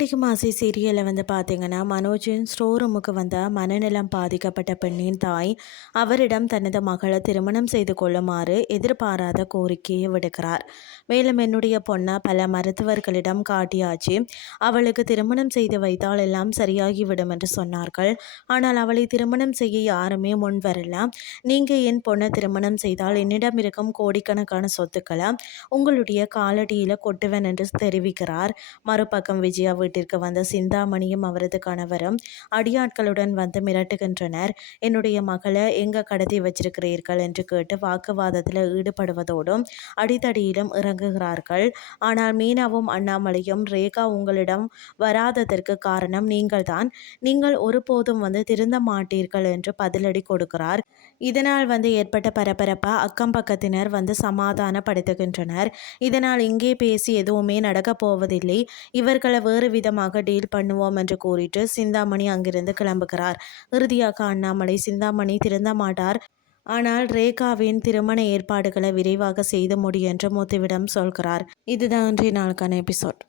மனங்கடிக்கும் ஆசை சீரியலில் பார்த்தீங்கன்னா மனோஜின் ஸ்டோர் ரூமுக்கு வந்த மனநலம் பாதிக்கப்பட்ட பெண்ணின் தாய் அவரிடம் தனது மகளை திருமணம் செய்து கொள்ளுமாறு எதிர்பாராத கோரிக்கையை விடுக்கிறார். மேலும் என்னுடைய பொண்ணை பல மருத்துவர்களிடம் காட்டியாச்சு, அவளுக்கு திருமணம் செய்து வைத்தால் எல்லாம் சரியாகிவிடும் என்று சொன்னார்கள். ஆனால் அவளை திருமணம் செய்ய யாருமே முன் வரல. நீங்கள் என் பொண்ணை திருமணம் செய்தால் என்னிடம் இருக்கும் கோடிக்கணக்கான சொத்துக்களை உங்களுடைய காலடியில் கொட்டுவேன் என்று தெரிவிக்கிறார். மறுபக்கம் விஜயா வீட்டிற்கு வந்த சிந்தாமணியும் அவரது கணவரும் அடியாட்களுடன் வந்து மிரட்டுகின்றனர். என்னுடைய மகளை எங்க கடத்தி வச்சிருக்கிறீர்கள் என்று கேட்டு வாக்குவாதத்தில் ஈடுபடுவதோடும் அடித்தடியிலும் இறங்குகிறார்கள். ஆனால் மீனாவும் அண்ணாமலையும் ரேகா உங்களிடம் வராததற்கு காரணம் நீங்கள்தான், நீங்கள் ஒருபோதும் திருந்த மாட்டீர்கள் என்று பதிலடி கொடுக்கிறார். இதனால் ஏற்பட்ட பரபரப்பா அக்கம் பக்கத்தினர் சமாதானப்படுத்துகின்றனர். இதனால் இங்கே பேசி எதுவுமே நடக்கப் போவதில்லை, இவர்களை வேறு விதமாக டீல் பண்ணுவோம் என்று கூறிட்டு சிந்தாமணி அங்கிருந்து கிளம்புகிறார். இறுதியாக அண்ணாமலை சிந்தாமணி திருந்த மாட்டார், ஆனால் ரேகாவின் திருமண ஏற்பாடுகளை விரைவாக செய்து முடி என்று முத்துவிடம் சொல்கிறார். இதுதான் இன்றைய நாளுக்கான எபிசோட்.